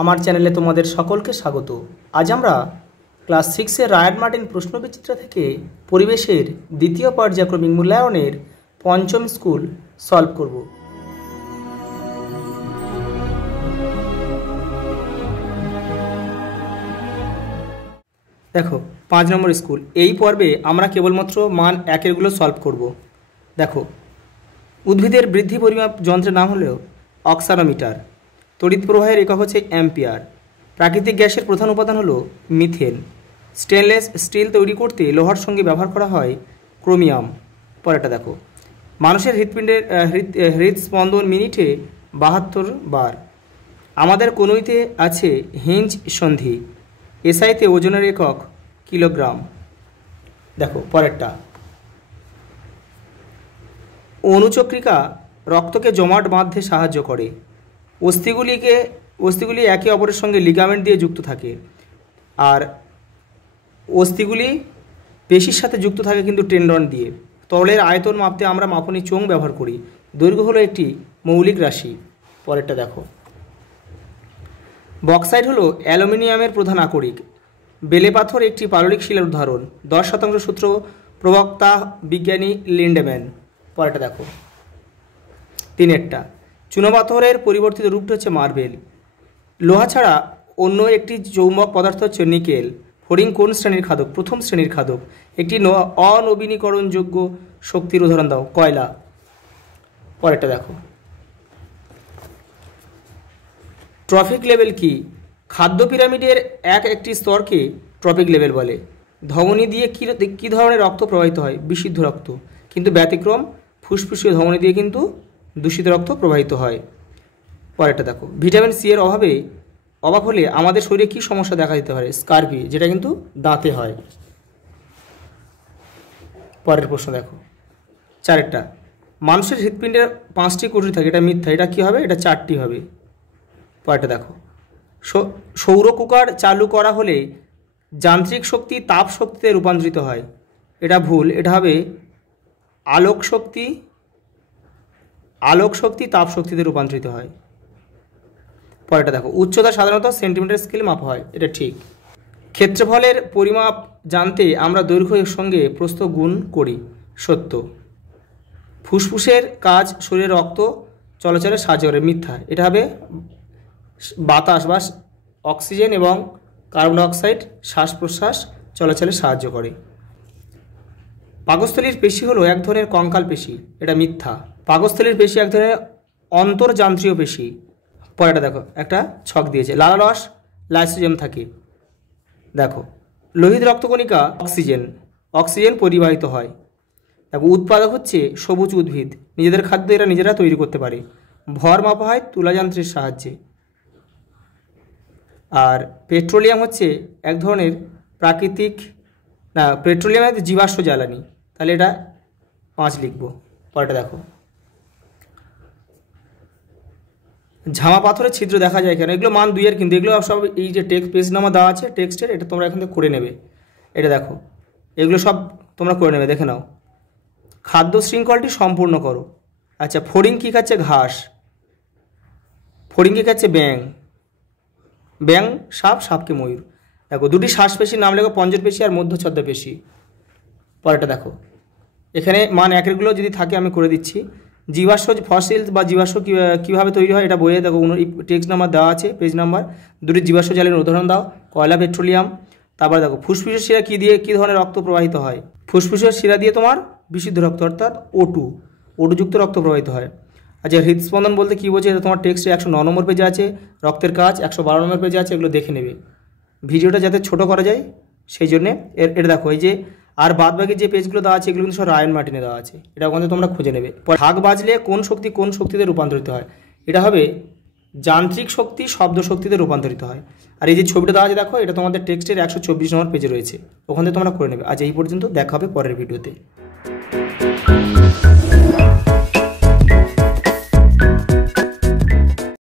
আমার চ্যানেলে তোমাদের সকলকে স্বাগত। আজ আমরা ক্লাস 6 রায়ান মার্টিন প্রশ্নবিচিত্রা থেকে পরিবেশের দ্বিতীয় পর্যায়ক্রমিক মূল্যায়নের পঞ্চম স্কুল সলভ করব। দেখো 5 নম্বর স্কুল। এই পর্বে আমরা কেবলমাত্র মান 1-এরগুলো সলভ করব। দেখো, উদ্ভিদের বৃদ্ধি পরিমাপ যন্ত্রের নাম হলো অক্সানোমিটার। তড়িৎ প্রবাহের একক হচ্ছে অ্যাম্পিয়ার। প্রাকৃতিক গ্যাসের প্রধান উপাদান হলো মিথেন। স্টেনলেস স্টিল তৈরি করতে লোহার সঙ্গে ব্যবহার করা হয় ক্রোমিয়াম। পরেরটা দেখো, মানুষের হৃৎপিণ্ডের হৃদস্পন্দন মিনিটে 72 বার। আমাদের কনুইতে আছে হিঞ্জ সন্ধি। এসআইতে ওজনের একক কিলোগ্রাম। দেখো পরেরটা, অনুচক্রিকা রক্তকে জমাট বাঁধতে সাহায্য করে। অস্থিগুলি একে অপরের সঙ্গে লিগামেন্ট দিয়ে যুক্ত থাকে, আর অস্থিগুলি পেশির সাথে যুক্ত থাকে কিন্তু টেন্ডন দিয়ে। তরলের আয়তন মাপতে আমরা মাপনী চোঙ ব্যবহার করি। দৈর্ঘ্য হলো একটি মৌলিক রাশি। পরেরটা দেখো, বক্সাইট হলো অ্যালুমিনিয়ামের প্রধান আকরিক। বেলে পাথর একটি পাললিক শিলার উদাহরণ। 10% সূত্র প্রবক্তা বিজ্ঞানী লিন্ডেম্যান। পরেরটা দেখো, 3 চুনাপাথরের পরিবর্তিত রূপটি হচ্ছে মার্বেল। লোহা ছাড়া অন্য একটি চৌম্বক পদার্থ হচ্ছে নিকেল। ফড়িং কোন শ্রেণীর খাদক? প্রথম শ্রেণীর খাদক। একটি অনবীনীকরণযোগ্য শক্তির উদাহরণ দাও। কয়লা। পরেরটা দেখো, ট্রফিক লেভেল কি? খাদ্য পিরামিডের একটি স্তরকে ট্রফিক লেভেল বলে। ধমনী দিয়ে কী ধরনের রক্ত প্রবাহিত হয়? বিশুদ্ধ রক্ত। কিন্তু ব্যতিক্রম, ফুসফুসীয় ধমনী দিয়ে কিন্তু দূষিত রক্ত প্রবাহিত হয়। পরেরটা দেখো, ভিটামিন সি এর অভাব হলে আমাদের শরীরে কী সমস্যা দেখা দিতে পারে? স্কারভি, যেটা কিন্তু দাঁতে হয়। পরের প্রশ্ন দেখো, 4 মানুষের হৃৎপিণ্ডের 5টি কুঠি থাকে। এটা মিথ্যা। এটা কী হবে? এটা 4টি হবে। পরেরটা দেখো, সৌর কুকার চালু করা হলে যান্ত্রিক শক্তি তাপ শক্তিতে রূপান্তরিত হয়। এটা ভুল। এটা হবে আলোক শক্তি তাপ শক্তিতে রূপান্তরিত হয়। পরেরটা দেখো, উচ্চতা সাধারণত সেন্টিমিটার স্কেলে মাপা হয়। এটা ঠিক। ক্ষেত্রফলের পরিমাপ জানতে আমরা দৈর্ঘ্যের সঙ্গে প্রস্থ গুণ করি। সত্য। ফুসফুসের কাজ শরীরে রক্ত চলাচলে সাহায্য করে। মিথ্যা। এটা হবে বাতাস বা অক্সিজেন এবং কার্বন ডাই অক্সাইড শ্বাস প্রশ্বাস চলাচলে সাহায্য করে। পাকস্থলীর পেশি হলো এক ধরনের কঙ্কাল পেশি। এটা মিথ্যা। পাকস্থলীর পেশি এক ধরনের অন্তর্যান্ত্রিয় পেশি। পরেরটা দেখো, একটা ছক দিয়েছে। লালারস লাইসোজোম থাকে। দেখো, লোহিত রক্তকণিকা অক্সিজেন পরিবাহিত হয়। দেখো, উৎপাদক হচ্ছে সবুজ উদ্ভিদ। নিজেদের খাদ্য এরা নিজেরা তৈরি করতে পারে। ভর মাপা হয় তুলাযন্ত্রের সাহায্যে। আর পেট্রোলিয়াম হচ্ছে এক ধরনের পেট্রোলিয়াম জীবাশ্ম জ্বালানি। তাহলে এটা 5 লিখব। পরেরটা দেখো, ঝামা পাথরের ছিদ্র দেখা যায় কেন? এগুলো মান 2 কিন্তু এগুলো সব এই যে পেজ নাম্বার দেওয়া আছে টেক্সটের, এটা তোমরা এখান থেকে করে নেবে। এটা দেখো, এগুলো সব তোমরা করে নেবে, দেখে নাও। খাদ্য শৃঙ্খলটি সম্পূর্ণ করো। আচ্ছা, ফড়িং কী খাচ্ছে? ঘাস। ফড়িং কী খাচ্ছে? ব্যাং সাপকে ময়ূর। দেখো, 2টি শ্বাসপেশির নাম লেখো, পঞ্জরপেশি আর মধ্যচ্ছদপেশি। পরেরটা দেখো, এখানে মান 1-এরগুলো যদি থাকে আমি করে দিচ্ছি। জীবাশ্ম ফসিলস বা জীবাশ্ম কীভাবে তৈরি হয় এটা বইয়ে দেখো, টেক্সট নাম্বার দেওয়া আছে, পেজ নাম্বার। 2টি জীবাশ্ম জ্বালানির উদাহরণ দাও। কয়লা, পেট্রোলিয়াম। তারপর দেখো, ফুসফুসের শিরা কী ধরনের রক্ত প্রবাহিত হয়? ফুসফুসের শিরা দিয়ে তোমার বিশুদ্ধ রক্ত অর্থাৎ ওটুযুক্ত রক্ত প্রবাহিত হয়। আচ্ছা, হৃদস্পন্দন বলতে কী বোঝে? এটা তোমার টেক্সটে 109 নম্বর পেজে আছে। রক্তের কাজ 112 নম্বর পেজে আছে। এগুলো দেখে নেবে। ভিডিওটা যাতে ছোট করা যায় সেই জন্যে এটা দেখো, এই যে আর বাদবাকি যে পেজগুলো দেওয়া আছে এগুলো কিন্তু সব রায়ান মার্টিনে দেওয়া আছে। এটা ওখানে তোমরা খুঁজে নেবে। ঢাক বাজলে কোন শক্তিতে রূপান্তরিত হয়? এটা হবে যান্ত্রিক শক্তি শব্দ শক্তিতে রূপান্তরিত হয়। আর এই যে ছবিটা দেওয়া আছে দেখো, এটা তোমাদের টেক্সটের 124 নম্বর পেজে রয়েছে। ওখান থেকে তোমরা করে নেবে। আজ এই পর্যন্ত, দেখা হবে পরের ভিডিওতে।